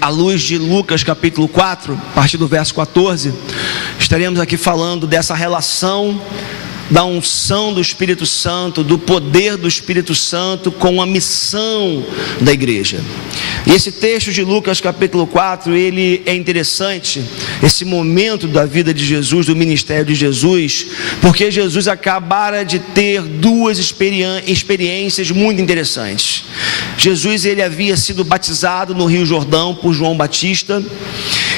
à luz de Lucas capítulo 4, a partir do verso 14, estaremos aqui falando dessa relação da unção do Espírito Santo, do poder do Espírito Santo com a missão da igreja. E esse texto de Lucas capítulo 4, ele é interessante, esse momento da vida de Jesus, do ministério de Jesus, porque Jesus acabara de ter duas experiências muito interessantes. Jesus, ele havia sido batizado no Rio Jordão por João Batista,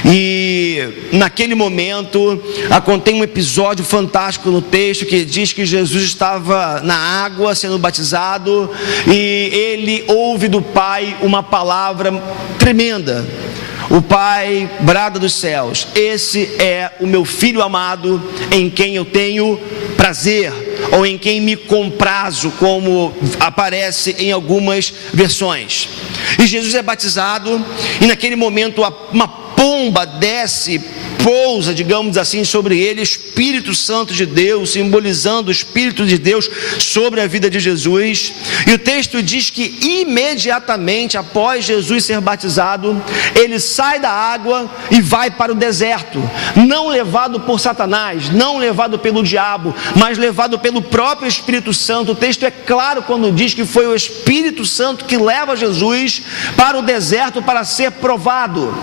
e naquele momento acontece um episódio fantástico no texto que diz que Jesus estava na água sendo batizado e ele ouve do Pai uma palavra tremenda. O Pai brada dos céus: esse é o meu filho amado, em quem eu tenho prazer, ou em quem me comprazo, como aparece em algumas versões. E Jesus é batizado, e naquele momento uma pomba desce, pousa, digamos assim, sobre ele, Espírito Santo de Deus, simbolizando o Espírito de Deus sobre a vida de Jesus. E o texto diz que imediatamente após Jesus ser batizado, ele sai da água e vai para o deserto, não levado por Satanás, não levado pelo diabo, mas levado pelo próprio Espírito Santo. O texto é claro quando diz que foi o Espírito Santo que leva Jesus para o deserto para ser provado.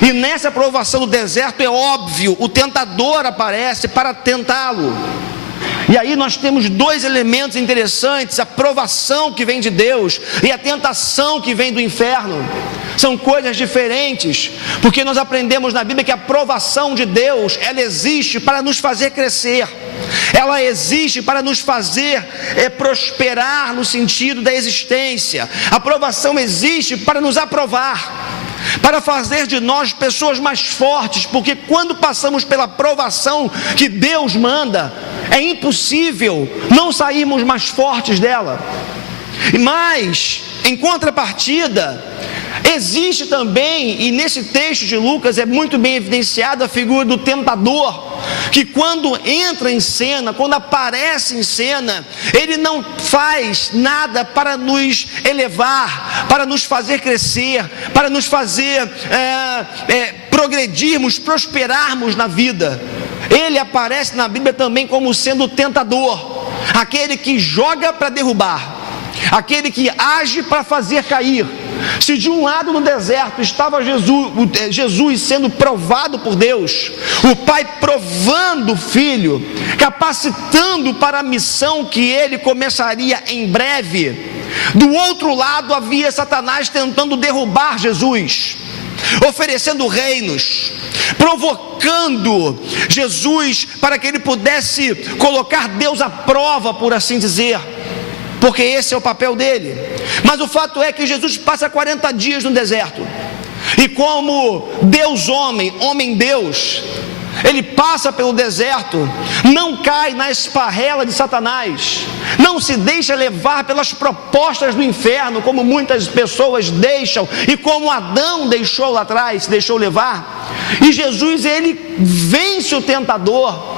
E nessa provação do deserto, é óbvio, o tentador aparece para tentá-lo. E aí nós temos dois elementos interessantes: a provação que vem de Deus e a tentação que vem do inferno. São coisas diferentes, porque nós aprendemos na Bíblia que a provação de Deus, ela existe para nos fazer crescer, ela existe para nos fazer prosperar no sentido da existência. A provação existe para nos aprovar, para fazer de nós pessoas mais fortes, porque quando passamos pela provação que Deus manda, é impossível não sairmos mais fortes dela. Mas, em contrapartida, existe também, e nesse texto de Lucas é muito bem evidenciada a figura do tentador, que quando entra em cena, quando aparece em cena, ele não faz nada para nos elevar, para nos fazer crescer, para nos fazer progredirmos, prosperarmos na vida. Ele aparece na Bíblia também como sendo o tentador, aquele que joga para derrubar, aquele que age para fazer cair. Se de um lado no deserto estava Jesus sendo provado por Deus, o Pai provando o Filho, capacitando para a missão que ele começaria em breve, do outro lado havia Satanás tentando derrubar Jesus, oferecendo reinos, provocando Jesus para que ele pudesse colocar Deus à prova, por assim dizer, porque esse é o papel dele. Mas o fato é que Jesus passa 40 dias no deserto, e como Deus homem Deus, ele passa pelo deserto, não cai na esparrela de Satanás, não se deixa levar pelas propostas do inferno, como muitas pessoas deixam, e como Adão deixou lá atrás, se deixou levar. E Jesus, ele vence o tentador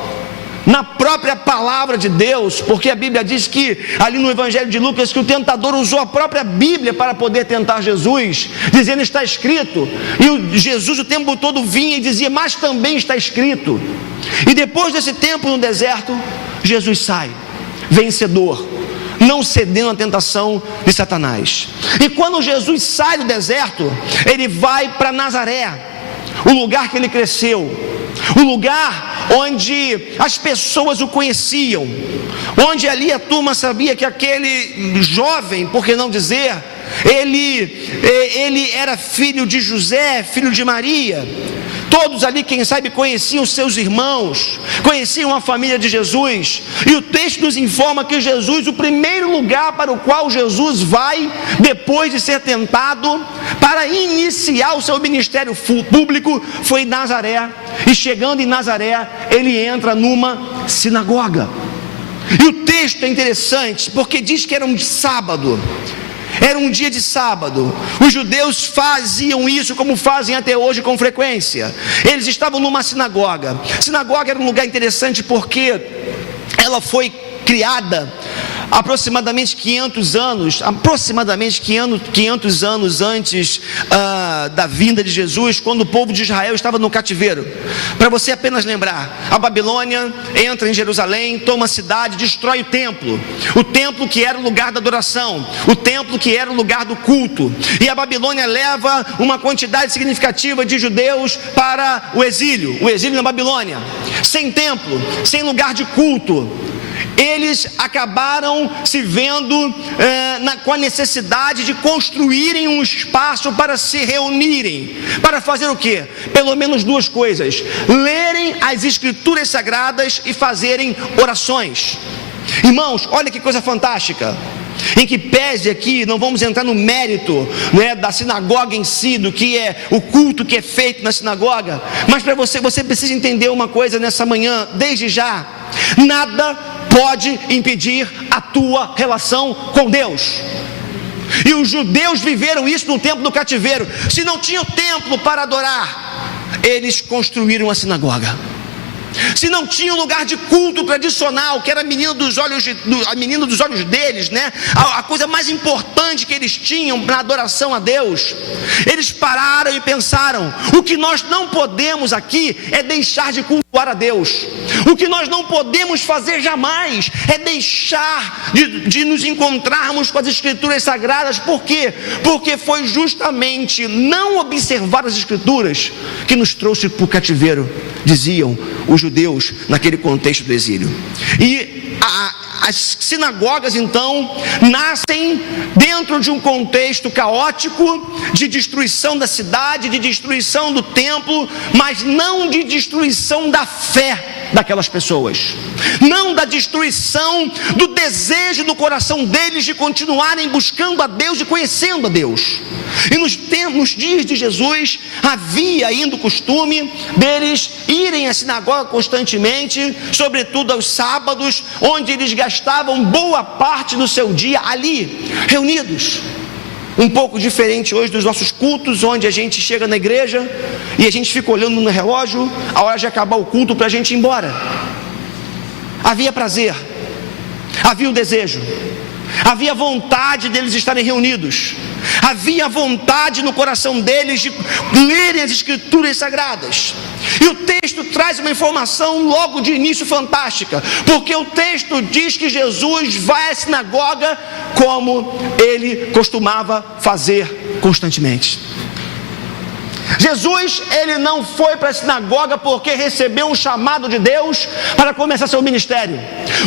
na própria palavra de Deus, porque a Bíblia diz que, ali no Evangelho de Lucas, que o tentador usou a própria Bíblia para poder tentar Jesus, dizendo: está escrito. E Jesus o tempo todo vinha e dizia: mas também está escrito. E depois desse tempo no deserto, Jesus sai vencedor, não cedendo à tentação de Satanás. E quando Jesus sai do deserto, ele vai para Nazaré, o lugar que ele cresceu, o lugar onde as pessoas o conheciam, onde ali a turma sabia que aquele jovem, por que não dizer, ele era filho de José, filho de Maria. Todos ali, quem sabe, conheciam seus irmãos, conheciam a família de Jesus. E o texto nos informa que Jesus, o primeiro lugar para o qual Jesus vai, depois de ser tentado, para iniciar o seu ministério público, foi em Nazaré. E chegando em Nazaré, ele entra numa sinagoga. E o texto é interessante, porque diz que era um sábado. Era um dia de sábado. Os judeus faziam isso como fazem até hoje com frequência. Eles estavam numa sinagoga. Sinagoga era um lugar interessante porque ela foi criada aproximadamente 500 anos antes da vinda de Jesus, quando o povo de Israel estava no cativeiro. Para você apenas lembrar, a Babilônia entra em Jerusalém, toma a cidade, destrói o templo que era o lugar da adoração, o templo que era o lugar do culto, e a Babilônia leva uma quantidade significativa de judeus para o exílio na Babilônia, sem templo, sem lugar de culto. Eles acabaram se vendo com a necessidade de construírem um espaço para se reunirem, para fazer o quê? Pelo menos duas coisas: lerem as escrituras sagradas e fazerem orações. Irmãos, olha que coisa fantástica, em que pese aqui, não vamos entrar no mérito, da sinagoga em si, do que é o culto que é feito na sinagoga, mas para você precisa entender uma coisa nessa manhã, desde já: nada pode impedir a tua relação com Deus. E os judeus viveram isso no tempo do cativeiro. Se não tinham templo para adorar, eles construíram a sinagoga. Se não tinha um lugar de culto tradicional, que era a menina dos olhos deles, a coisa mais importante que eles tinham na adoração a Deus, eles pararam e pensaram: o que nós não podemos aqui é deixar de cultuar a Deus. O que nós não podemos fazer jamais é deixar de nos encontrarmos com as escrituras sagradas. Por quê? Porque foi justamente não observar as escrituras que nos trouxe para o cativeiro, diziam os judeus naquele contexto do exílio. E as sinagogas então nascem dentro de um contexto caótico de destruição da cidade, de destruição do templo, mas não de destruição da fé daquelas pessoas, não da destruição do desejo do coração deles de continuarem buscando a Deus e conhecendo a Deus. E nos dias de Jesus havia ainda o costume deles irem à sinagoga constantemente, sobretudo aos sábados, onde eles gastavam boa parte do seu dia ali, reunidos. Um pouco diferente hoje dos nossos cultos, onde a gente chega na igreja e a gente fica olhando no relógio a hora de acabar o culto para a gente ir embora. Havia prazer, havia o desejo, havia vontade deles estarem reunidos, havia vontade no coração deles de lerem as escrituras sagradas. E o texto traz uma informação logo de início fantástica, porque o texto diz que Jesus vai à sinagoga como ele costumava fazer constantemente. Jesus, ele não foi para a sinagoga porque recebeu um chamado de Deus para começar seu ministério.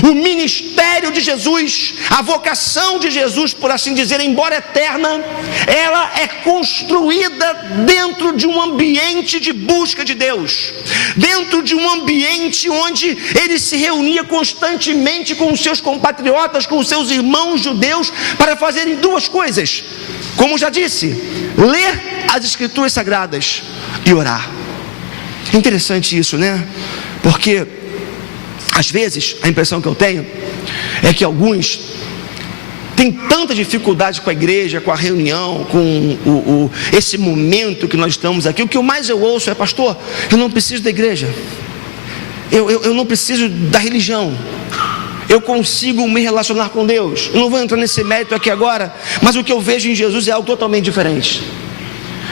O ministério de Jesus, a vocação de Jesus, por assim dizer, embora eterna, ela é construída dentro de um ambiente de busca de Deus, dentro de um ambiente onde ele se reunia constantemente com os seus compatriotas, com os seus irmãos judeus, para fazerem duas coisas, como já disse: ler as escrituras sagradas e orar. Interessante isso, Porque às vezes a impressão que eu tenho é que alguns têm tanta dificuldade com a igreja, com a reunião, com esse momento que nós estamos aqui. O que mais eu ouço é: pastor, eu não preciso da igreja, eu não preciso da religião, eu consigo me relacionar com Deus. Eu não vou entrar nesse mérito aqui agora, mas o que eu vejo em Jesus é algo totalmente diferente.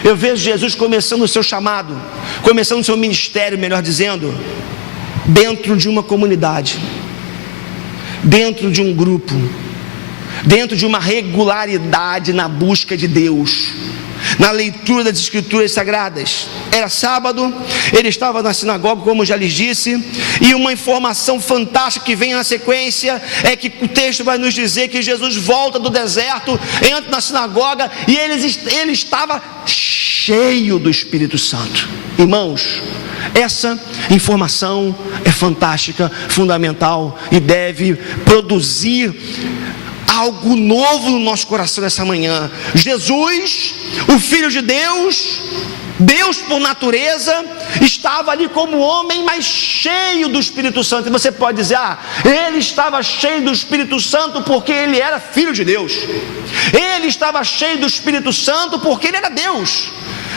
Eu vejo Jesus começando o seu chamado, começando o seu ministério, melhor dizendo, dentro de uma comunidade, dentro de um grupo, dentro de uma regularidade na busca de Deus, na leitura das escrituras sagradas. Era sábado, ele estava na sinagoga, como já lhes disse, e uma informação fantástica que vem na sequência é que o texto vai nos dizer que Jesus volta do deserto, entra na sinagoga e ele estava cheio do Espírito Santo. Irmãos, essa informação é fantástica, fundamental e deve produzir algo novo no nosso coração nessa manhã. Jesus, o Filho de Deus, Deus por natureza, estava ali como homem, mas cheio do Espírito Santo. E você pode dizer: ele estava cheio do Espírito Santo porque ele era Filho de Deus. Ele estava cheio do Espírito Santo porque ele era Deus.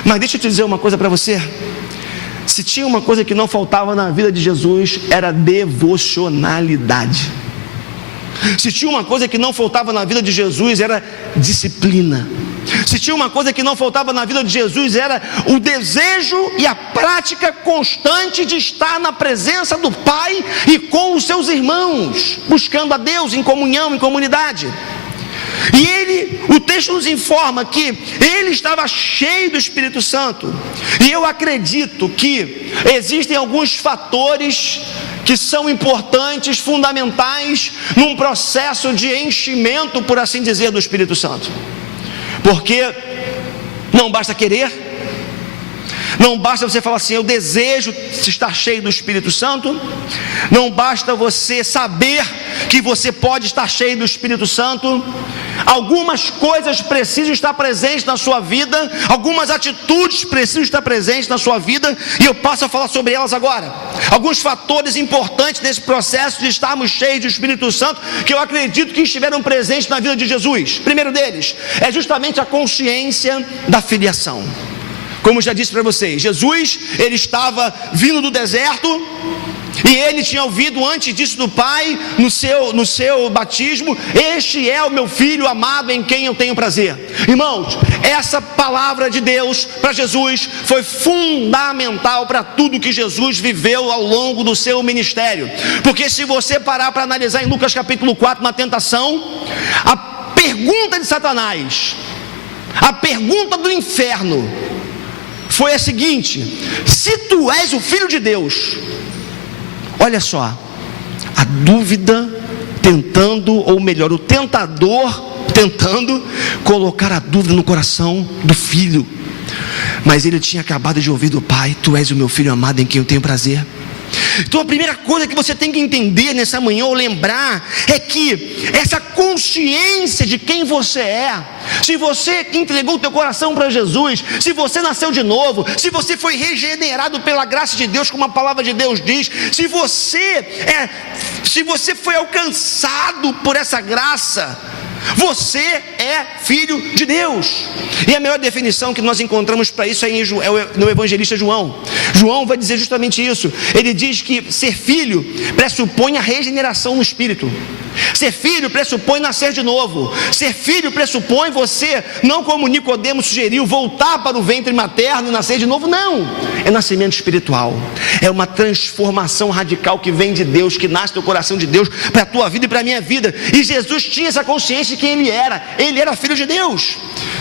Mas deixa eu te dizer uma coisa para você: se tinha uma coisa que não faltava na vida de Jesus, era devocionalidade. Se tinha uma coisa que não faltava na vida de Jesus, era disciplina. Se tinha uma coisa que não faltava na vida de Jesus, era o desejo e a prática constante de estar na presença do Pai e com os seus irmãos, buscando a Deus em comunhão, em comunidade. E o texto nos informa que ele estava cheio do Espírito Santo. E eu acredito que existem alguns fatores que são importantes, fundamentais, num processo de enchimento, por assim dizer, do Espírito Santo. Porque não basta querer, não basta você falar assim, eu desejo estar cheio do Espírito Santo, não basta você saber que você pode estar cheio do Espírito Santo. Algumas coisas precisam estar presentes na sua vida, algumas atitudes precisam estar presentes na sua vida, e eu passo a falar sobre elas agora. Alguns fatores importantes nesse processo de estarmos cheios do Espírito Santo, que eu acredito que estiveram presentes na vida de Jesus. Primeiro deles é justamente a consciência da filiação. Como já disse para vocês, Jesus, ele estava vindo do deserto, e ele tinha ouvido antes disso do Pai, no seu batismo: este é o meu filho amado em quem eu tenho prazer. Irmãos, essa palavra de Deus para Jesus foi fundamental para tudo que Jesus viveu ao longo do seu ministério. Porque se você parar para analisar em Lucas capítulo 4, na tentação, a pergunta de Satanás, a pergunta do inferno foi a seguinte: se tu és o Filho de Deus. Olha só, a dúvida tentando, ou melhor, o tentador tentando colocar a dúvida no coração do filho. Mas ele tinha acabado de ouvir do Pai: tu és o meu filho amado em quem eu tenho prazer. Então a primeira coisa que você tem que entender nessa manhã, ou lembrar, é que essa consciência de quem você é, se você entregou o teu coração para Jesus, se você nasceu de novo, se você foi regenerado pela graça de Deus, como a palavra de Deus diz, se você foi alcançado por essa graça, você é filho de Deus. E a melhor definição que nós encontramos para isso é no evangelista João. João vai dizer justamente isso. Ele diz que ser filho pressupõe a regeneração no espírito. Ser filho pressupõe nascer de novo. Ser filho pressupõe você, não como Nicodemo sugeriu, voltar para o ventre materno e nascer de novo. Não, é nascimento espiritual. É uma transformação radical que vem de Deus, que nasce do coração de Deus para a tua vida e para a minha vida. E Jesus tinha essa consciência de quem ele era. Ele era filho de Deus,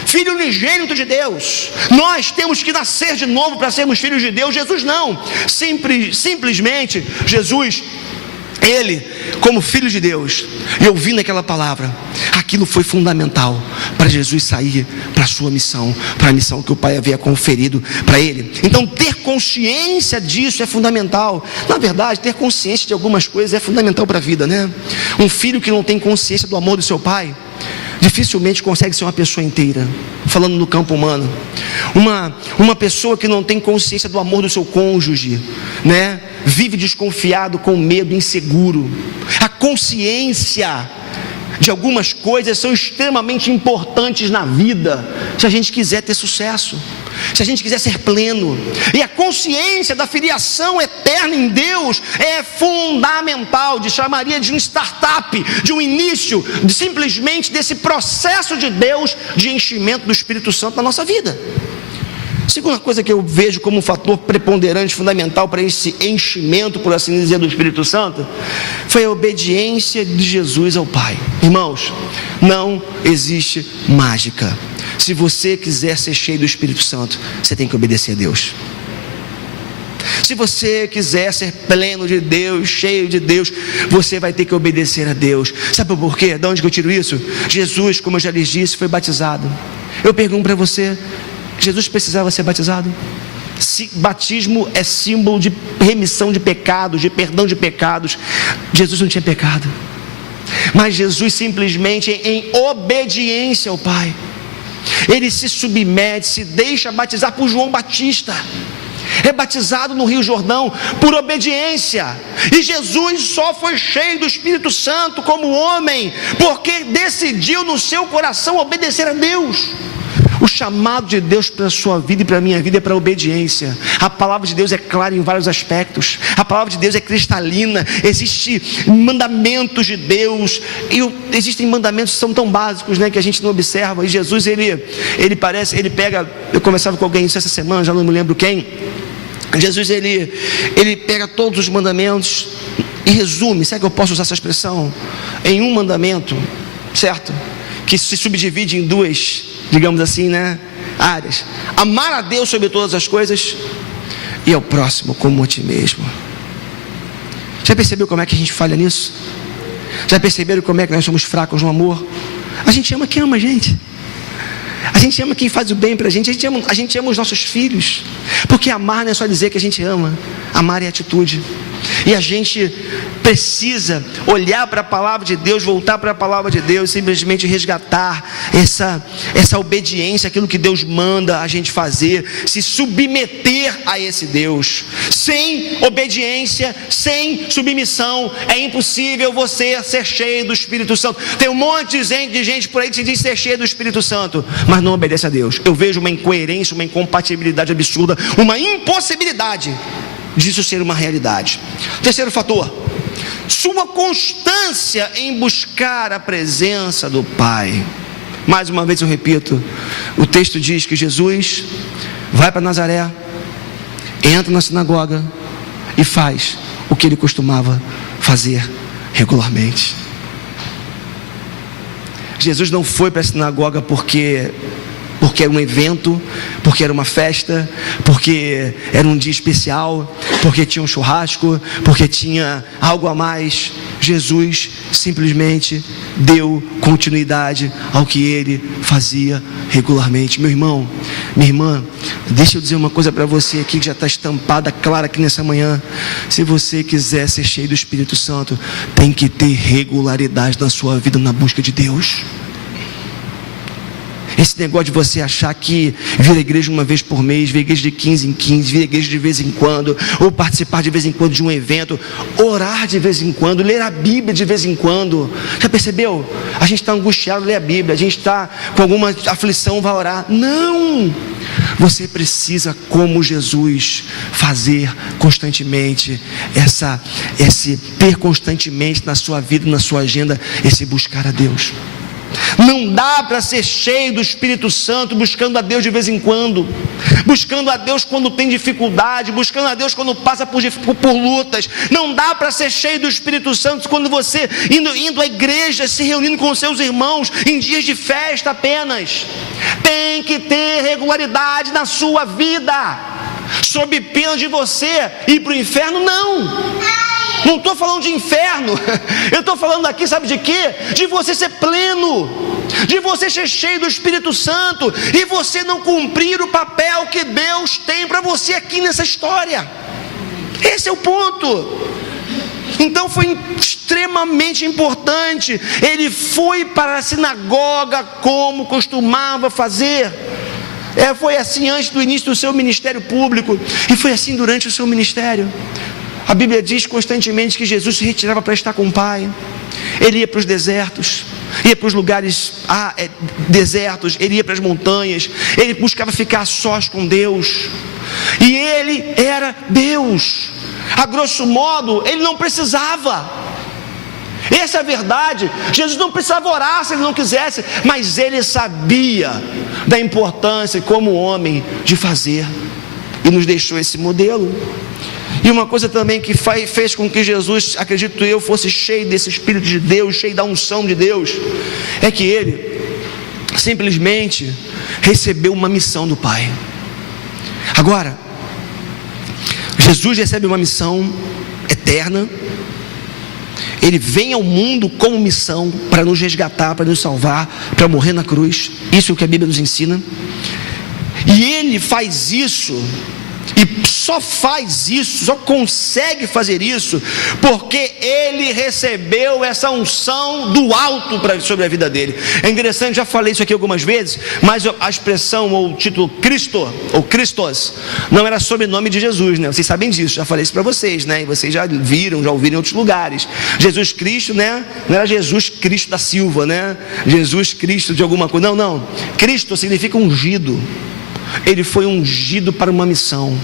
filho unigênito de Deus. Nós temos que nascer de novo para sermos filhos de Deus. Jesus não. Simplesmente Jesus, ele, como filho de Deus, e ouvindo aquela palavra, aquilo foi fundamental para Jesus sair para a sua missão, para a missão que o Pai havia conferido para ele. Então ter consciência disso é fundamental. Na verdade, ter consciência de algumas coisas é fundamental para a vida, né? Um filho que não tem consciência do amor do seu pai dificilmente consegue ser uma pessoa inteira, falando no campo humano. Uma pessoa que não tem consciência do amor do seu cônjuge, né? Vive desconfiado, com medo, inseguro. A consciência de algumas coisas são extremamente importantes na vida, se a gente quiser ter sucesso, se a gente quiser ser pleno. E a consciência da filiação eterna em Deus é fundamental. Chamaria de um startup, de um início, simplesmente desse processo de Deus de enchimento do Espírito Santo na nossa vida. Segunda coisa que eu vejo como um fator preponderante, fundamental para esse enchimento, por assim dizer, do Espírito Santo, foi a obediência de Jesus ao Pai. Irmãos, não existe mágica. Se você quiser ser cheio do Espírito Santo, você tem que obedecer a Deus. Se você quiser ser pleno de Deus, cheio de Deus, você vai ter que obedecer a Deus. Sabe por quê? De onde que eu tiro isso? Jesus, como eu já lhes disse, foi batizado. Eu pergunto para você: Jesus precisava ser batizado? Batismo é símbolo de remissão de pecados, de perdão de pecados. Jesus não tinha pecado, mas Jesus simplesmente, em obediência ao Pai, ele se submete, se deixa batizar por João Batista. É batizado no Rio Jordão por obediência. E Jesus só foi cheio do Espírito Santo como homem porque decidiu no seu coração obedecer a Deus. chamado de Deus para a sua vida e para a minha vida é para a obediência. A palavra de Deus é clara em vários aspectos. A palavra de Deus é cristalina. Existem mandamentos de Deus. E existem mandamentos que são tão básicos, né, que a gente não observa. E Jesus, ele pega... Eu conversava com alguém isso essa semana, já não me lembro quem. Jesus, ele pega todos os mandamentos e resume, será que eu posso usar essa expressão? Em um mandamento, certo? Que se subdivide em duas, digamos assim, né, áreas: amar a Deus sobre todas as coisas e ao próximo como a ti mesmo. Já percebeu como é que a gente falha nisso? Já perceberam como é que nós somos fracos no amor? A gente ama quem ama a gente. A gente ama quem faz o bem para a gente ama os nossos filhos, porque amar não é só dizer que a gente ama, amar é atitude. E a gente precisa olhar para a palavra de Deus, voltar para a palavra de Deus, simplesmente resgatar essa obediência, aquilo que Deus manda a gente fazer, se submeter a esse Deus. Sem obediência, sem submissão, é impossível você ser cheio do Espírito Santo. Tem um monte de gente por aí que se diz ser cheio do Espírito Santo, mas não obedece a Deus. Eu vejo uma incoerência, uma incompatibilidade absurda, uma impossibilidade disso ser uma realidade. Terceiro fator: sua constância em buscar a presença do Pai. Mais uma vez eu repito, o texto diz que Jesus vai para Nazaré, entra na sinagoga e faz o que ele costumava fazer regularmente. Jesus não foi para a sinagoga porque era um evento, porque era uma festa, porque era um dia especial, porque tinha um churrasco, porque tinha algo a mais. Jesus simplesmente deu continuidade ao que ele fazia regularmente. Meu irmão, minha irmã, deixa eu dizer uma coisa para você aqui que já está estampada, clara aqui nessa manhã. Se você quiser ser cheio do Espírito Santo, tem que ter regularidade na sua vida na busca de Deus. Esse negócio de você achar que vir à igreja uma vez por mês, vir à igreja de 15 em 15, vir à igreja de vez em quando, ou participar de vez em quando de um evento, orar de vez em quando, ler a Bíblia de vez em quando. Já percebeu? A gente está angustiado, lê a Bíblia, a gente está com alguma aflição, vai orar. Não! Você precisa, como Jesus, fazer constantemente ter constantemente na sua vida, na sua agenda, esse buscar a Deus. Não dá para ser cheio do Espírito Santo buscando a Deus de vez em quando, buscando a Deus quando tem dificuldade, buscando a Deus quando passa por lutas. Não dá para ser cheio do Espírito Santo quando você indo à igreja, se reunindo com seus irmãos em dias de festa apenas. Tem que ter regularidade na sua vida, sob pena de você ir para o inferno. Não estou falando de inferno, eu estou falando aqui, sabe de quê? De você ser pleno, de você ser cheio do Espírito Santo e você não cumprir o papel que Deus tem para você aqui nessa história. Esse é o ponto. Então foi extremamente importante. Ele foi para a sinagoga como costumava fazer. Foi assim antes do início do seu ministério público e foi assim durante o seu ministério. A Bíblia diz constantemente que Jesus se retirava para estar com o Pai. Ele ia para os desertos, ia para os lugares desertos, ele ia para as montanhas, ele buscava ficar sós com Deus. E ele era Deus. A grosso modo, ele não precisava. Essa é a verdade. Jesus não precisava orar se ele não quisesse, mas ele sabia da importância como homem de fazer e nos deixou esse modelo. E uma coisa também que fez com que Jesus, acredito eu, fosse cheio desse Espírito de Deus, cheio da unção de Deus, é que ele simplesmente recebeu uma missão do Pai. Agora, Jesus recebe uma missão eterna. Ele vem ao mundo com missão para nos resgatar, para nos salvar, para morrer na cruz. Isso é o que a Bíblia nos ensina. E ele faz isso E só faz isso, só consegue fazer isso, porque ele recebeu essa unção do alto sobre a vida dele. É interessante, já falei isso aqui algumas vezes, mas a expressão ou o título Cristo, ou Christos, não era sobrenome de Jesus, né? Vocês sabem disso, já falei isso para vocês, né? E vocês já ouviram em outros lugares. Jesus Cristo, né? Não era Jesus Cristo da Silva, né? Jesus Cristo de alguma coisa, não. Cristo significa ungido. Ele foi ungido para uma missão.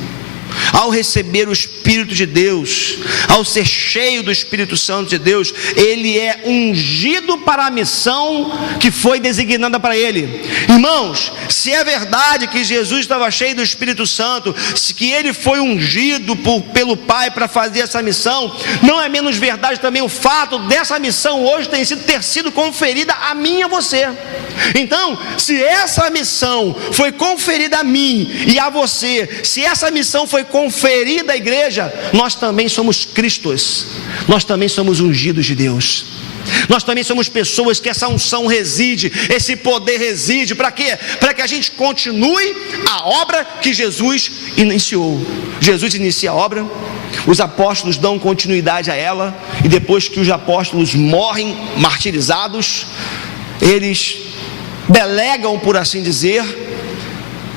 Ao receber o Espírito de Deus, ao ser cheio do Espírito Santo de Deus, ele é ungido para a missão que foi designada para ele. Irmãos, se é verdade que Jesus estava cheio do Espírito Santo, que ele foi ungido pelo Pai para fazer essa missão, não é menos verdade também o fato dessa missão hoje ter sido conferida a mim e a você. Então, se essa missão foi conferida a mim e a você, se essa missão foi conferida à igreja, nós também somos Cristos, nós também somos ungidos de Deus, nós também somos pessoas que essa unção reside, esse poder reside, para quê? Para que a gente continue a obra que Jesus iniciou. Jesus inicia a obra, os apóstolos dão continuidade a ela, e depois que os apóstolos morrem martirizados, eles delegam, por assim dizer,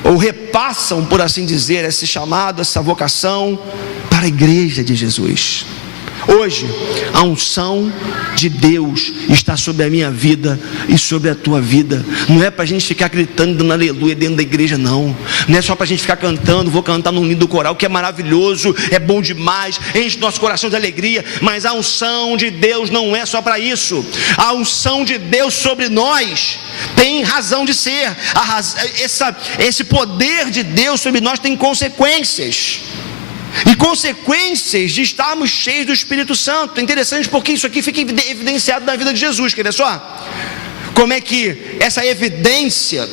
ou repassam, por assim dizer, esse chamado, essa vocação para a igreja de Jesus. Hoje, a unção de Deus está sobre a minha vida e sobre a tua vida. Não é para a gente ficar gritando, dando aleluia dentro da igreja, não. Não é só para a gente ficar cantando, vou cantar num lindo coral, que é maravilhoso, é bom demais, enche nosso coração de alegria. Mas a unção de Deus não é só para isso. A unção de Deus sobre nós tem razão de ser. Esse poder de Deus sobre nós tem consequências. E consequências de estarmos cheios do Espírito Santo. É interessante porque isso aqui fica evidenciado na vida de Jesus. Quer ver só? Como é que essa evidência,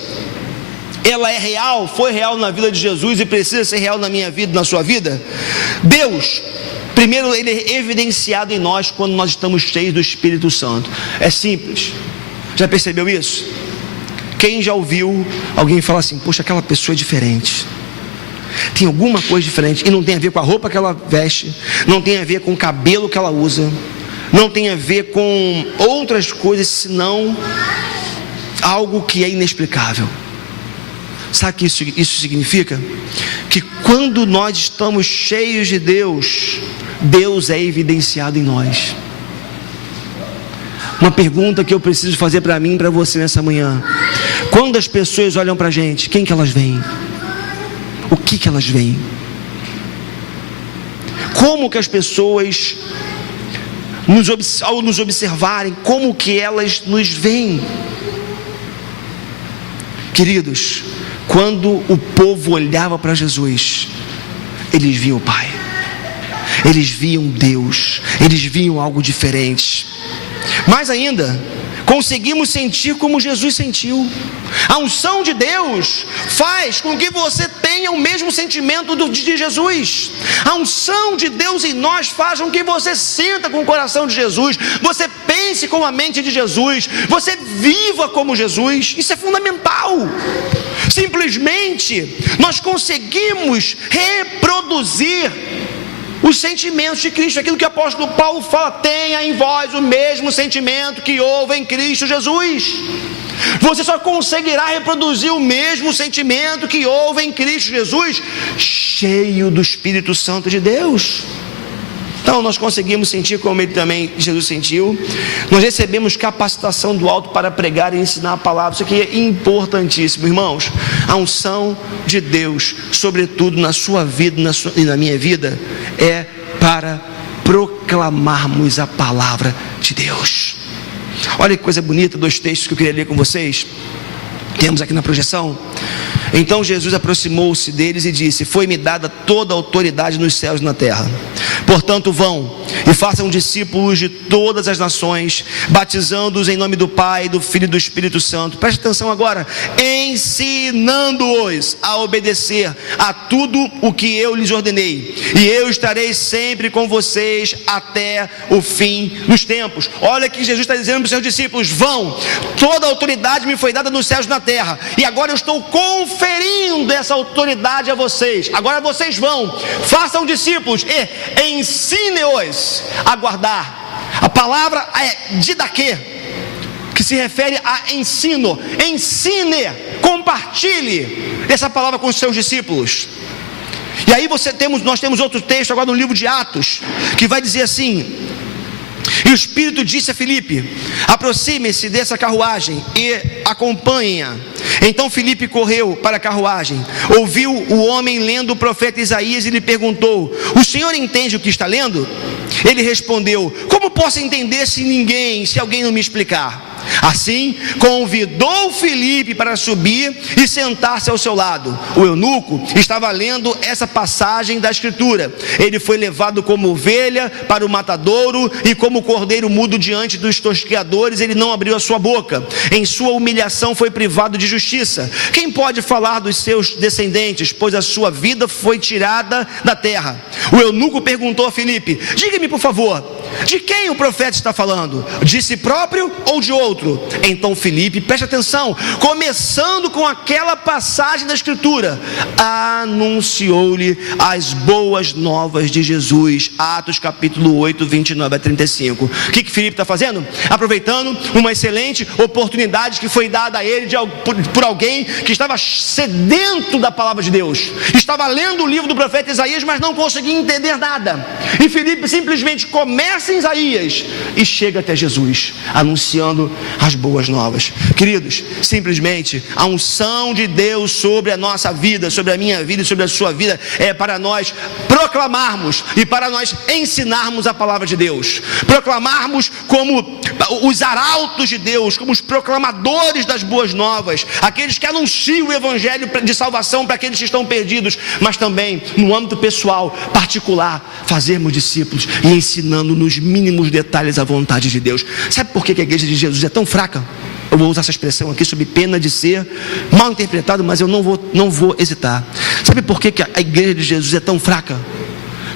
ela é real, foi real na vida de Jesus e precisa ser real na minha vida, na sua vida? Deus, primeiro, ele é evidenciado em nós quando nós estamos cheios do Espírito Santo. É simples. Já percebeu isso? Quem já ouviu alguém falar assim: poxa, aquela pessoa é diferente, tem alguma coisa diferente, e não tem a ver com a roupa que ela veste, não tem a ver com o cabelo que ela usa, não tem a ver com outras coisas, senão algo que é inexplicável. Sabe o que isso significa? Que quando nós estamos cheios de Deus, Deus é evidenciado em nós. Uma pergunta que eu preciso fazer para mim e para você nessa manhã: quando as pessoas olham para a gente, quem que elas veem? O que elas veem? Como que as pessoas, ao nos observarem, como que elas nos veem? Queridos, quando o povo olhava para Jesus, eles viam o Pai, eles viam Deus, eles viam algo diferente. Mais ainda, conseguimos sentir como Jesus sentiu. A unção de Deus faz com que você tenha o mesmo sentimento de Jesus. A unção de Deus em nós faz com que você sinta com o coração de Jesus, você pense com a mente de Jesus, você viva como Jesus. Isso é fundamental. Simplesmente nós conseguimos reproduzir os sentimentos de Cristo, aquilo que o apóstolo Paulo fala: tenha em vós o mesmo sentimento que houve em Cristo Jesus. Você só conseguirá reproduzir o mesmo sentimento que houve em Cristo Jesus, cheio do Espírito Santo de Deus. Então nós conseguimos sentir como ele também, Jesus, sentiu. Nós recebemos capacitação do alto para pregar e ensinar a palavra. Isso aqui é importantíssimo, irmãos. A unção de Deus, sobretudo na sua vida e na minha vida, é para proclamarmos a palavra de Deus. Olha que coisa bonita, 2 textos que eu queria ler com vocês. Temos aqui na projeção. Então Jesus aproximou-se deles e disse: foi-me dada toda a autoridade nos céus e na terra. Portanto, vão e façam discípulos de todas as nações, batizando-os em nome do Pai, do Filho e do Espírito Santo. Preste atenção agora: ensinando-os a obedecer a tudo o que eu lhes ordenei, e eu estarei sempre com vocês até o fim dos tempos. Olha que Jesus está dizendo para os seus discípulos: vão, toda a autoridade me foi dada nos céus e na terra, e agora eu estou confiando conferindo essa autoridade a vocês. Agora vocês vão, façam discípulos e ensine-os a guardar. A palavra é didaquê, que se refere a ensino. Ensine, compartilhe essa palavra com os seus discípulos. E aí nós temos outro texto agora no livro de Atos, que vai dizer assim: e o Espírito disse a Filipe: aproxime-se dessa carruagem e acompanhe-a. Então Filipe correu para a carruagem, ouviu o homem lendo o profeta Isaías e lhe perguntou: o senhor entende o que está lendo? Ele respondeu: como posso entender se alguém não me explicar? Assim, convidou Filipe para subir e sentar-se ao seu lado. O eunuco estava lendo essa passagem da Escritura: ele foi levado como ovelha para o matadouro, e como cordeiro mudo diante dos tosqueadores, ele não abriu a sua boca. Em sua humilhação foi privado de justiça. Quem pode falar dos seus descendentes, pois a sua vida foi tirada da terra? O eunuco perguntou a Filipe: diga-me, por favor, de quem o profeta está falando? De si próprio ou de outro? Então Filipe, preste atenção, começando com aquela passagem da Escritura, anunciou-lhe as boas novas de Jesus. Atos capítulo 8, 29 a 35. O que Filipe está fazendo? Aproveitando uma excelente oportunidade que foi dada a ele por alguém que estava sedento da palavra de Deus, estava lendo o livro do profeta Isaías, mas não conseguia entender nada. E Filipe simplesmente começa em Isaías e chega até Jesus, anunciando as boas novas. Queridos, simplesmente a unção de Deus sobre a nossa vida, sobre a minha vida e sobre a sua vida, é para nós proclamarmos e para nós ensinarmos a palavra de Deus, proclamarmos como os arautos de Deus, como os proclamadores das boas novas, aqueles que anunciam o evangelho de salvação para aqueles que estão perdidos, mas também no âmbito pessoal, particular, fazermos discípulos e ensinando nos mínimos detalhes a vontade de Deus. Sabe por que a igreja de Jesus é tão fraca? Eu vou usar essa expressão aqui sob pena de ser mal interpretado, mas eu não vou hesitar. Sabe por que a igreja de Jesus é tão fraca?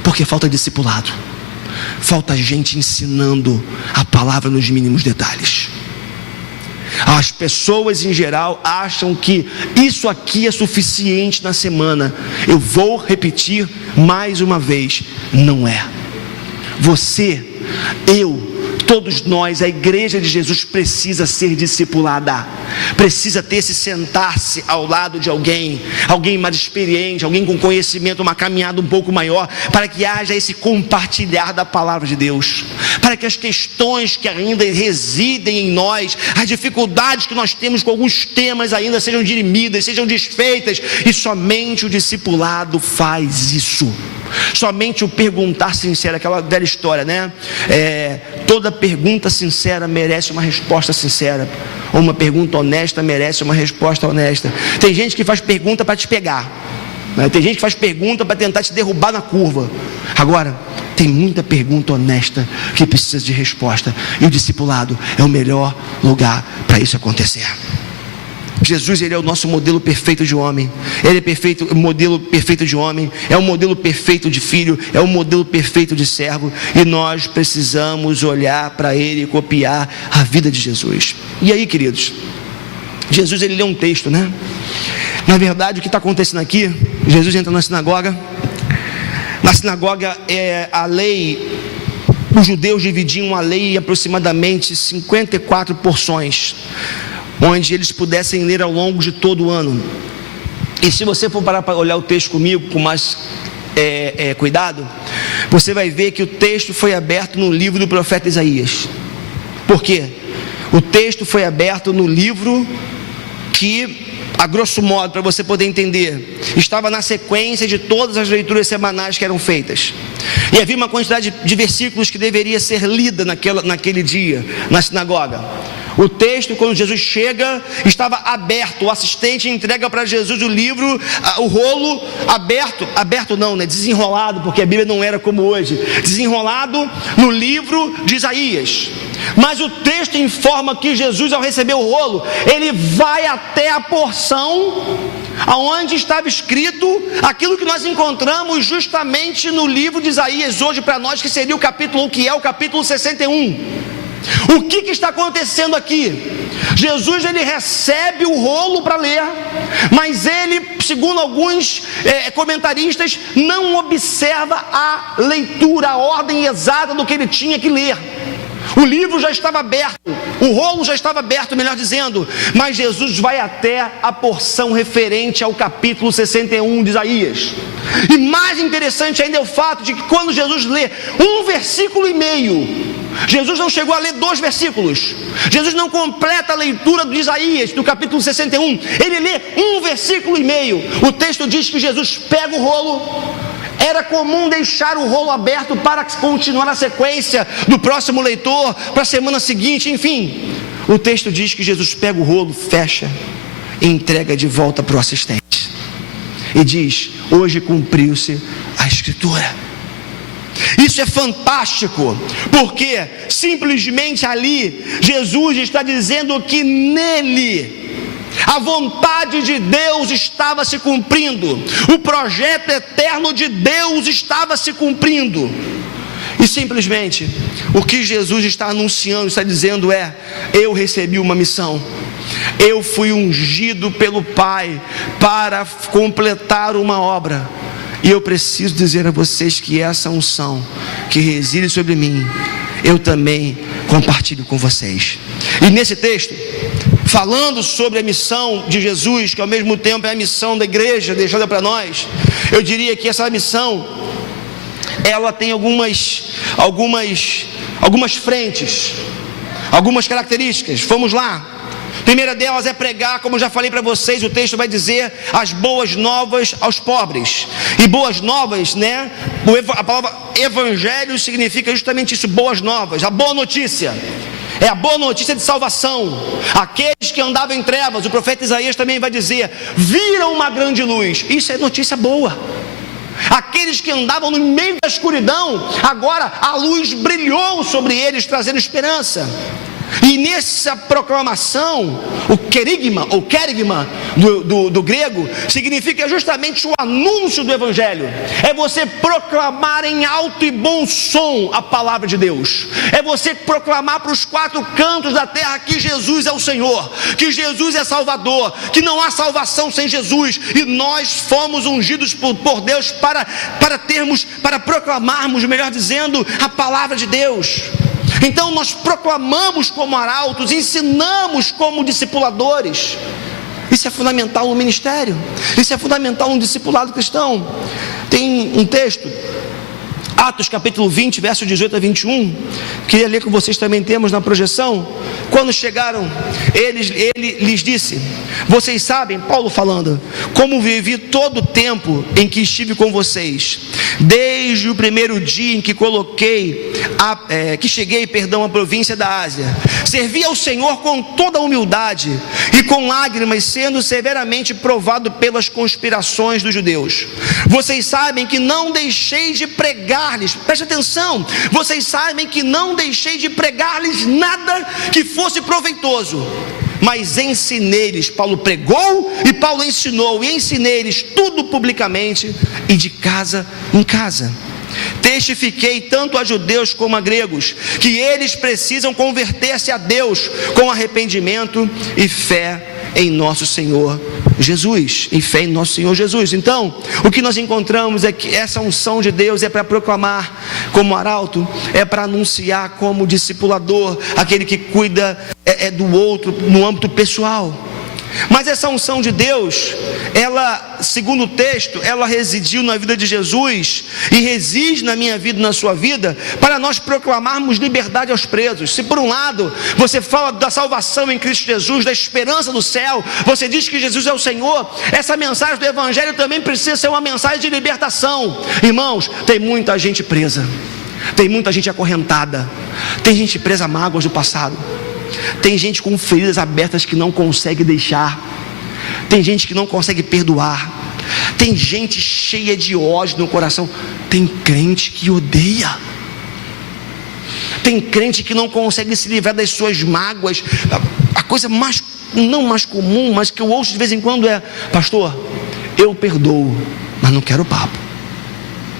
Porque falta discipulado, falta gente ensinando a palavra nos mínimos detalhes. As pessoas em geral acham que isso aqui é suficiente na semana. Eu vou repetir mais uma vez: não é. Você, eu, todos nós, a igreja de Jesus precisa ser discipulada, precisa sentar-se ao lado de alguém mais experiente, alguém com conhecimento, uma caminhada um pouco maior, para que haja esse compartilhar da palavra de Deus, para que as questões que ainda residem em nós, as dificuldades que nós temos com alguns temas ainda sejam dirimidas, sejam desfeitas, e somente o discipulado faz isso. Somente o perguntar sincero, aquela velha história, né? Toda pergunta sincera merece uma resposta sincera, ou uma pergunta honesta merece uma resposta honesta. Tem gente que faz pergunta para te pegar, né? Tem gente que faz pergunta para tentar te derrubar na curva. Agora, tem muita pergunta honesta que precisa de resposta, e o discipulado é o melhor lugar para isso acontecer. Jesus, ele é o nosso modelo perfeito de homem. Ele é perfeito, o modelo perfeito de homem, é o modelo perfeito de filho, é o modelo perfeito de servo, e nós precisamos olhar para ele e copiar a vida de Jesus. E aí, queridos, Jesus, ele lê um texto, né? Na verdade, o que está acontecendo aqui? Jesus entra na sinagoga. Na sinagoga, a lei, os judeus dividiam a lei em aproximadamente 54 porções, onde eles pudessem ler ao longo de todo o ano. E se você for parar para olhar o texto comigo com mais cuidado, você vai ver que o texto foi aberto no livro do profeta Isaías. Por quê? O texto foi aberto no livro que, a grosso modo, para você poder entender, estava na sequência de todas as leituras semanais que eram feitas. E havia uma quantidade de versículos que deveria ser lida naquele dia, na sinagoga. O texto, quando Jesus chega, estava aberto. O assistente entrega para Jesus o livro, o rolo aberto não, né? Desenrolado, porque a Bíblia não era como hoje, desenrolado no livro de Isaías. Mas o texto informa que Jesus, ao receber o rolo, ele vai até a porção aonde estava escrito aquilo que nós encontramos justamente no livro de Isaías hoje para nós, que seria o capítulo 61. O que está acontecendo aqui? Jesus, ele recebe o rolo para ler, mas ele, segundo alguns comentaristas, não observa a leitura, a ordem exata do que ele tinha que ler. O livro já estava aberto, o rolo já estava aberto, melhor dizendo, mas Jesus vai até a porção referente ao capítulo 61 de Isaías. E mais interessante ainda é o fato de que quando Jesus lê um versículo e meio, Jesus não chegou a ler 2 versículos, Jesus não completa a leitura de Isaías, do capítulo 61, ele lê um versículo e meio. O texto diz que Jesus pega o rolo. Era comum deixar o rolo aberto para continuar a sequência do próximo leitor, para a semana seguinte, enfim. O texto diz que Jesus pega o rolo, fecha e entrega de volta para o assistente. E diz: hoje cumpriu-se a Escritura. Isso é fantástico, porque simplesmente ali Jesus está dizendo que nele a vontade de Deus estava se cumprindo, o projeto eterno de Deus estava se cumprindo. E simplesmente o que Jesus está anunciando, está dizendo é: eu recebi uma missão, eu fui ungido pelo Pai para completar uma obra, e eu preciso dizer a vocês que essa unção que reside sobre mim, eu também compartilho com vocês. E nesse texto, falando sobre a missão de Jesus, que ao mesmo tempo é a missão da igreja deixada para nós, eu diria que essa missão, ela tem algumas frentes, algumas características. Vamos lá. A primeira delas é pregar, como já falei para vocês, o texto vai dizer as boas novas aos pobres. E boas novas, né? A palavra evangelho significa justamente isso, boas novas, a boa notícia. É a boa notícia de salvação. Aqueles que andavam em trevas, o profeta Isaías também vai dizer, viram uma grande luz. Isso é notícia boa. Aqueles que andavam no meio da escuridão, agora a luz brilhou sobre eles, trazendo esperança. E nessa proclamação, o querigma, ou querigma do grego, significa justamente o anúncio do Evangelho. É você proclamar em alto e bom som a palavra de Deus. É você proclamar para os 4 cantos da terra que Jesus é o Senhor, que Jesus é Salvador, que não há salvação sem Jesus, e nós fomos ungidos por Deus para proclamarmos, melhor dizendo, a palavra de Deus. Então nós proclamamos como arautos, ensinamos como discipuladores. Isso é fundamental no ministério, isso é fundamental no discipulado cristão. Tem um texto, Atos capítulo 20, versos 18 a 21, queria ler com vocês, também temos na projeção. Quando chegaram, ele lhes disse: vocês sabem, Paulo falando, como vivi todo o tempo em que estive com vocês, desde o primeiro dia em que cheguei à província da Ásia. Servi ao Senhor com toda a humildade e com lágrimas, sendo severamente provado pelas conspirações dos judeus. Vocês sabem que não deixei de pregar-lhes, preste atenção, vocês sabem que não deixei de pregar-lhes nada que fosse proveitoso, mas ensinei-lhes. Paulo pregou e Paulo ensinou, e ensinei-lhes tudo publicamente e de casa em casa. Testifiquei tanto a judeus como a gregos que eles precisam converter-se a Deus com arrependimento e fé em nosso Senhor Jesus, em fé em nosso Senhor Jesus. Então, o que nós encontramos é que essa unção de Deus é para proclamar como arauto, é para anunciar como discipulador, aquele que cuida do outro no âmbito pessoal. Mas essa unção de Deus, ela, segundo o texto, ela residiu na vida de Jesus e reside na minha vida e na sua vida, para nós proclamarmos liberdade aos presos. Se por um lado você fala da salvação em Cristo Jesus, da esperança do céu, você diz que Jesus é o Senhor, essa mensagem do Evangelho também precisa ser uma mensagem de libertação. Irmãos, tem muita gente presa, tem muita gente acorrentada, tem gente presa a mágoas do passado, tem gente com feridas abertas que não consegue deixar, tem gente que não consegue perdoar, tem gente cheia de ódio no coração, tem crente que odeia, tem crente que não consegue se livrar das suas mágoas. A coisa não mais comum, mas que eu ouço de vez em quando é: pastor, eu perdoo, mas não quero papo.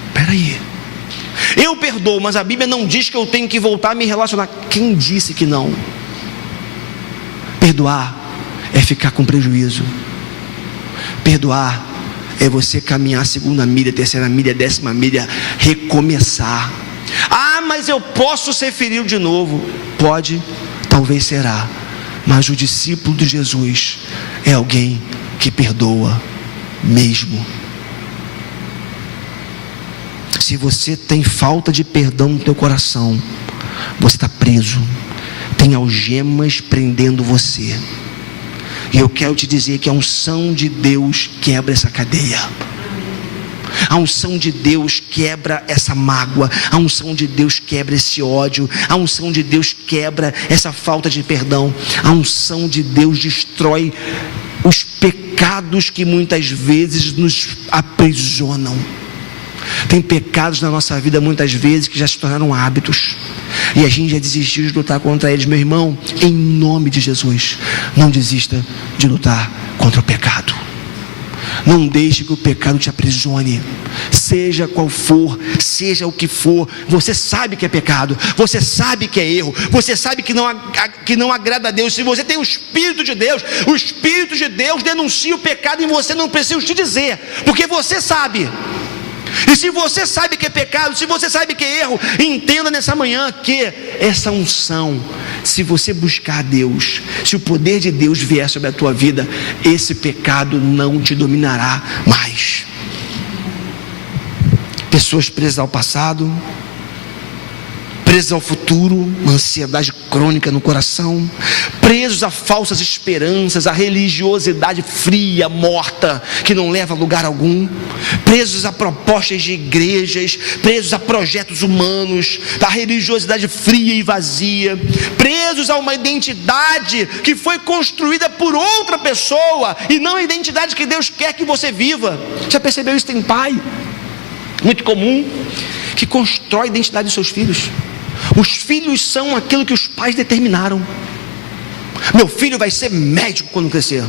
Espera aí, Eu perdoo, mas a Bíblia não diz que eu tenho que voltar a me relacionar. Quem disse que não? Perdoar é ficar com prejuízo. Perdoar é você caminhar a segunda milha, terceira milha, 10ª milha, recomeçar. Ah, mas eu posso ser ferido de novo. Pode, talvez será. Mas o discípulo de Jesus é alguém que perdoa mesmo. Se você tem falta de perdão no teu coração, você está preso. Tem algemas prendendo você. E eu quero te dizer que a unção de Deus quebra essa cadeia. A unção de Deus quebra essa mágoa. A unção de Deus quebra esse ódio. A unção de Deus quebra essa falta de perdão. A unção de Deus destrói os pecados que muitas vezes nos aprisionam. Tem pecados na nossa vida muitas vezes que já se tornaram hábitos, e a gente já desistiu de lutar contra eles. Meu irmão, em nome de Jesus, não desista de lutar contra o pecado. Não deixe que o pecado te aprisione. Seja qual for, seja o que for, você sabe que é pecado, você sabe que é erro, você sabe que não agrada a Deus. Se você tem o Espírito de Deus, o Espírito de Deus denuncia o pecado em você, não preciso te dizer, porque você sabe. E se você sabe que é pecado, se você sabe que é erro, entenda nessa manhã que essa unção, se você buscar a Deus, se o poder de Deus vier sobre a tua vida, esse pecado não te dominará mais. Pessoas presas ao passado, presos ao futuro, uma ansiedade crônica no coração, presos a falsas esperanças, a religiosidade fria, morta, que não leva a lugar algum, presos a propostas de igrejas, presos a projetos humanos, a religiosidade fria e vazia, presos a uma identidade que foi construída por outra pessoa e não a identidade que Deus quer que você viva. Já percebeu isso? Tem pai, muito comum, que constrói a identidade dos seus filhos. Os filhos são aquilo que os pais determinaram. Meu filho vai ser médico quando crescer.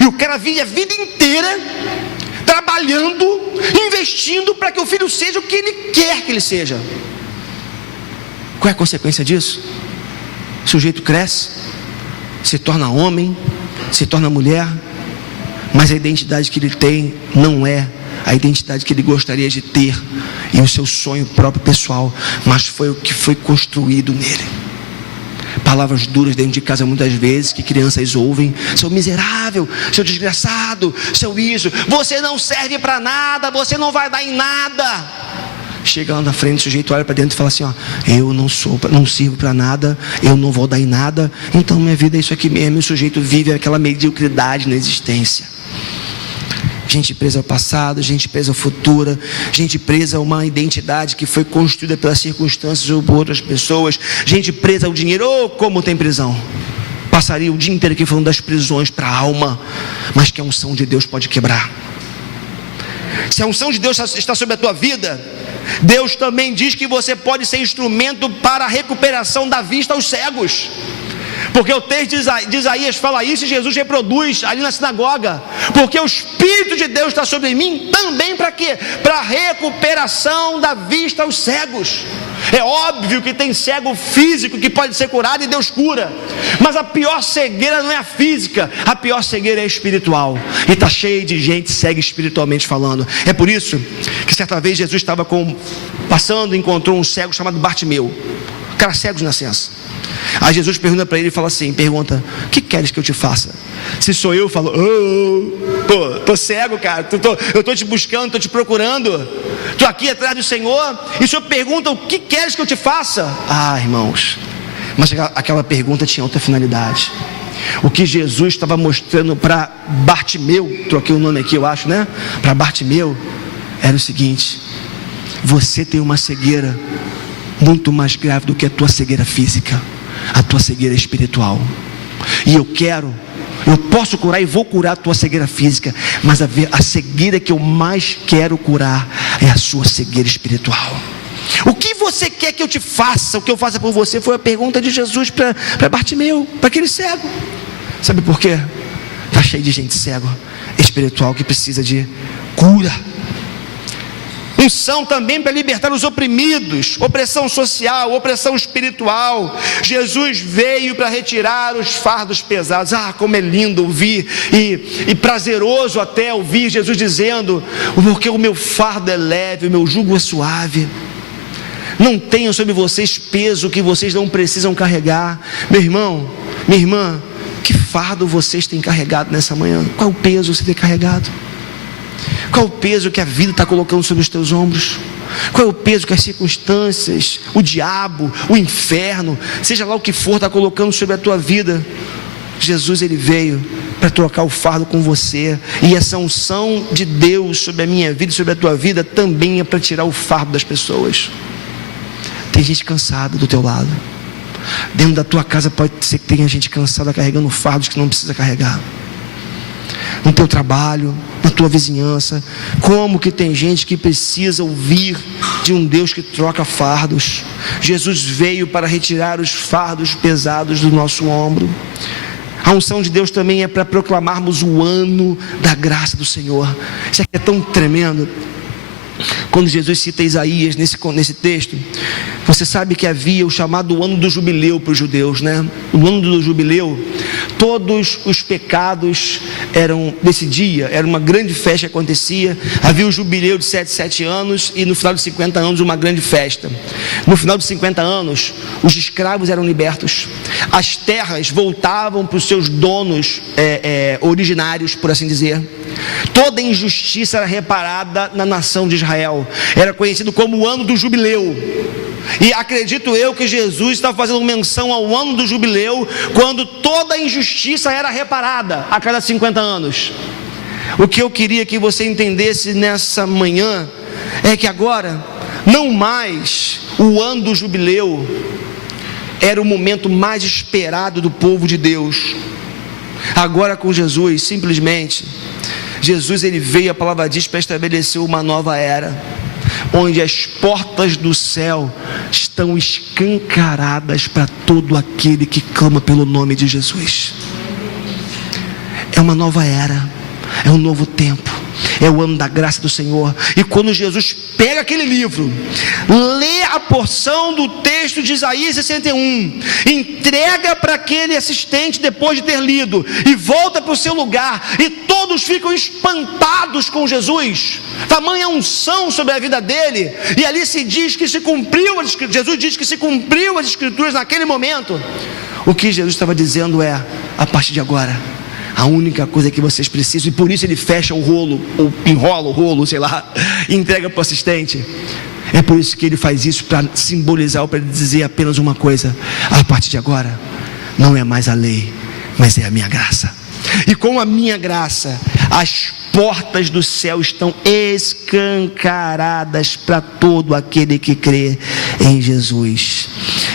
E o cara vive a vida inteira trabalhando, investindo para que o filho seja o que ele quer que ele seja. Qual é a consequência disso? O sujeito cresce, se torna homem, se torna mulher, mas a identidade que ele tem não é a identidade que ele gostaria de ter, e o seu sonho próprio pessoal, mas foi o que foi construído nele. Palavras duras dentro de casa muitas vezes, que crianças ouvem: seu miserável, seu desgraçado, seu isso, você não serve para nada, você não vai dar em nada. Chega lá na frente, o sujeito olha para dentro e fala assim: ó, eu não sirvo para nada, eu não vou dar em nada, então minha vida é isso aqui mesmo. E o sujeito vive aquela mediocridade na existência. Gente presa ao passado, gente presa ao futuro, gente presa a uma identidade que foi construída pelas circunstâncias ou por outras pessoas, gente presa ao dinheiro. Oh, como tem prisão! Passaria o dia inteiro aqui falando das prisões para a alma, mas que a unção de Deus pode quebrar. Se a unção de Deus está sobre a tua vida, Deus também diz que você pode ser instrumento para a recuperação da vista aos cegos. Porque o texto de Isaías fala isso, e Jesus reproduz ali na sinagoga. Porque o Espírito de Deus está sobre mim também para quê? Para a recuperação da vista aos cegos. É óbvio que tem cego físico que pode ser curado e Deus cura, mas a pior cegueira não é a física, a pior cegueira é a espiritual. E está cheio de gente cega espiritualmente falando. É por isso que certa vez Jesus estava passando e encontrou um cego chamado Bartimeu, cara cego de nascença. Aí Jesus pergunta para ele e fala assim: o que queres que eu te faça? Se sou eu falo: tô cego, cara, eu estou te buscando, estou te procurando, estou aqui atrás do Senhor, e o Senhor pergunta: o que queres que eu te faça? Ah, irmãos, mas aquela pergunta tinha outra finalidade. O que Jesus estava mostrando para Bartimeu, troquei o nome aqui eu acho, né? Para Bartimeu, era o seguinte: você tem uma cegueira muito mais grave do que a tua cegueira física, a tua cegueira espiritual. E eu posso curar e vou curar a tua cegueira física, mas a cegueira que eu mais quero curar é a sua cegueira espiritual. O que você quer que eu te faça? O que eu faça por você? Foi a pergunta de Jesus para Bartimeu, para aquele cego. Sabe por quê? Está cheio de gente cego espiritual que precisa de cura. unção também para libertar os oprimidos, opressão social, opressão espiritual. Jesus veio para retirar os fardos pesados. Como é lindo ouvir e prazeroso até ouvir Jesus dizendo: porque o meu fardo é leve, o meu jugo é suave. Não tenham sobre vocês peso que vocês não precisam carregar. Meu irmão, minha irmã, que fardo vocês têm carregado nessa manhã? Qual o peso você tem carregado? Qual o peso que a vida está colocando sobre os teus ombros? Qual é o peso que as circunstâncias, o diabo, o inferno, seja lá o que for, está colocando sobre a tua vida? Jesus, ele veio para trocar o fardo com você, e essa unção de Deus sobre a minha vida e sobre a tua vida também é para tirar o fardo das pessoas. Tem gente cansada do teu lado. Dentro da tua casa pode ser que tenha gente cansada carregando fardos que não precisa carregar. No teu trabalho, na tua vizinhança, como que tem gente que precisa ouvir de um Deus que troca fardos? Jesus veio para retirar os fardos pesados do nosso ombro. A unção de Deus também é para proclamarmos o ano da graça do Senhor. Isso aqui é tão tremendo. Quando Jesus cita Isaías nesse texto, você sabe que havia o chamado ano do jubileu para os judeus, né? O ano do jubileu, todos os pecados eram desse dia, era uma grande festa que acontecia. Havia o jubileu de 7 anos, e no final de 50 anos uma grande festa. No final de 50 anos, os escravos eram libertos, as terras voltavam para os seus donos originários, por assim dizer. Toda injustiça era reparada na nação de Israel. Era conhecido como o ano do jubileu. E acredito eu que Jesus está fazendo menção ao ano do jubileu, quando toda injustiça era reparada a cada 50 anos. O que eu queria que você entendesse nessa manhã é que agora, não mais o ano do jubileu era o momento mais esperado do povo de Deus. Agora, com Jesus, simplesmente Jesus, ele veio, a palavra diz, para estabelecer uma nova era, onde as portas do céu estão escancaradas para todo aquele que clama pelo nome de Jesus. É uma nova era, é um novo tempo, é o ano da graça do Senhor. E quando Jesus pega aquele livro, lê a porção do texto de Isaías 61, entrega para aquele assistente depois de ter lido, e volta para o seu lugar, e todos ficam espantados com Jesus, tamanha unção sobre a vida dele. E ali se diz que se cumpriu, Jesus diz que se cumpriu as escrituras naquele momento. O que Jesus estava dizendo é: a partir de agora, a única coisa que vocês precisam, e por isso ele fecha o rolo, ou enrola o rolo, sei lá, e entrega para o assistente. É por isso que ele faz isso, para simbolizar, ou para dizer apenas uma coisa: a partir de agora, não é mais a lei, mas é a minha graça. E com a minha graça, as portas do céu estão escancaradas para todo aquele que crê em Jesus.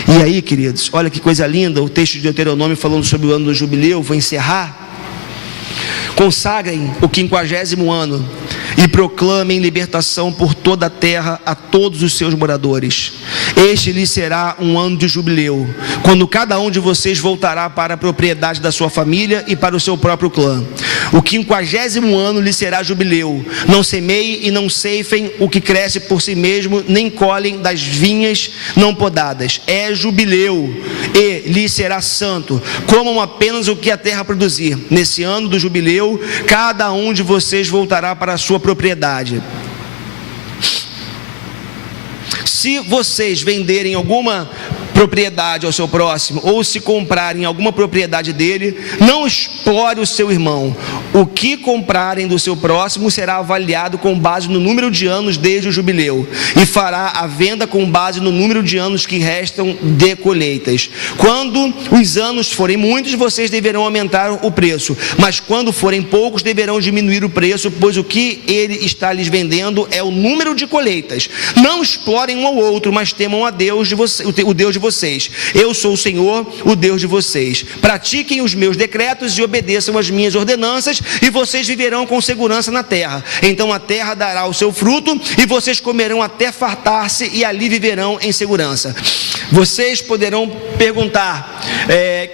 E aí, queridos, olha que coisa linda, o texto de Deuteronômio falando sobre o ano do jubileu. Vou encerrar. Consagrem o 50º ano e proclamem libertação por toda a terra a todos os seus moradores. Este lhe será um ano de jubileu, quando cada um de vocês voltará para a propriedade da sua família e para o seu próprio clã. O 50º ano lhe será jubileu. Não semeiem e não ceifem o que cresce por si mesmo, nem colhem das vinhas não podadas. É jubileu e lhe será santo. Comam apenas o que a terra produzir. Nesse ano do jubileu, cada um de vocês voltará para a sua propriedade. Se vocês venderem alguma propriedade ao seu próximo, ou se comprarem alguma propriedade dele, não explore o seu irmão. O que comprarem do seu próximo será avaliado com base no número de anos desde o jubileu, e fará a venda com base no número de anos que restam de colheitas. Quando os anos forem muitos, vocês deverão aumentar o preço, mas quando forem poucos, deverão diminuir o preço, pois o que ele está lhes vendendo é o número de colheitas. Não explorem um ao outro, mas temam a Deus o Deus de vocês. vocês. Eu sou o Senhor, o Deus de vocês. Pratiquem os meus decretos e obedeçam as minhas ordenanças, e vocês viverão com segurança na terra. Então a terra dará o seu fruto, e vocês comerão até fartar-se, e ali viverão em segurança. Vocês poderão perguntar: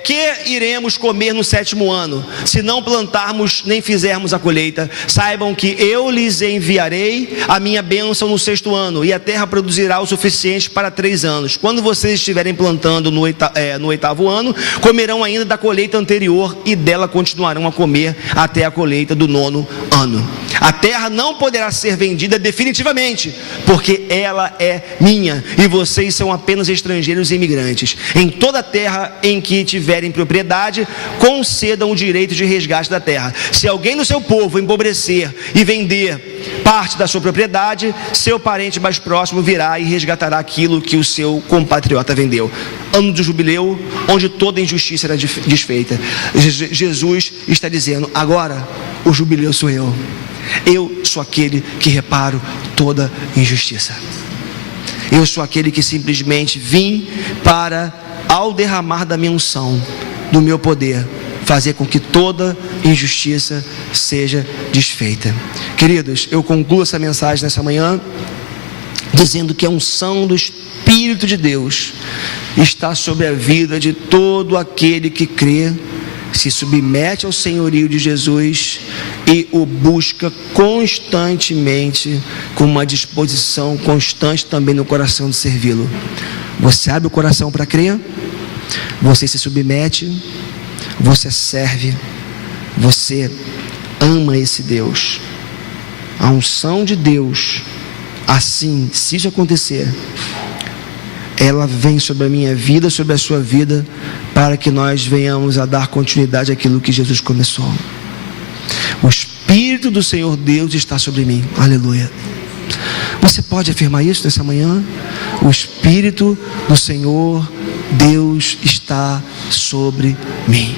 que iremos comer no 7º ano, se não plantarmos nem fizermos a colheita? Saibam que eu lhes enviarei a minha bênção no 6º ano, e a terra produzirá o suficiente para 3 anos. Quando vocês estiverem plantando no 8º ano, comerão ainda da colheita anterior, e dela continuarão a comer até a colheita do 9º ano. A terra não poderá ser vendida definitivamente, porque ela é minha, e vocês são apenas estrangeiros e imigrantes. Em toda a terra em que tiverem propriedade, concedam o direito de resgate da terra. Se alguém do seu povo empobrecer e vender parte da sua propriedade, seu parente mais próximo virá e resgatará aquilo que o seu compatriota vendeu. Ano do jubileu, onde toda injustiça era desfeita. Jesus está dizendo: agora o jubileu sou eu. Eu sou aquele que reparo toda injustiça. Eu sou aquele que simplesmente vim para, ao derramar da minha unção, do meu poder, fazer com que toda injustiça seja desfeita. Queridos, eu concluo essa mensagem nessa manhã dizendo que a unção do Espírito de Deus está sobre a vida de todo aquele que crê, se submete ao senhorio de Jesus e o busca constantemente, com uma disposição constante também no coração de servi-lo. Você abre o coração para crer, você se submete, você serve, você ama esse Deus. A unção de Deus, assim, se isso acontecer, ela vem sobre a minha vida, sobre a sua vida, para que nós venhamos a dar continuidade àquilo que Jesus começou. O Espírito do Senhor Deus está sobre mim. Aleluia. Você pode afirmar isso nessa manhã? O Espírito do Senhor Deus está sobre mim.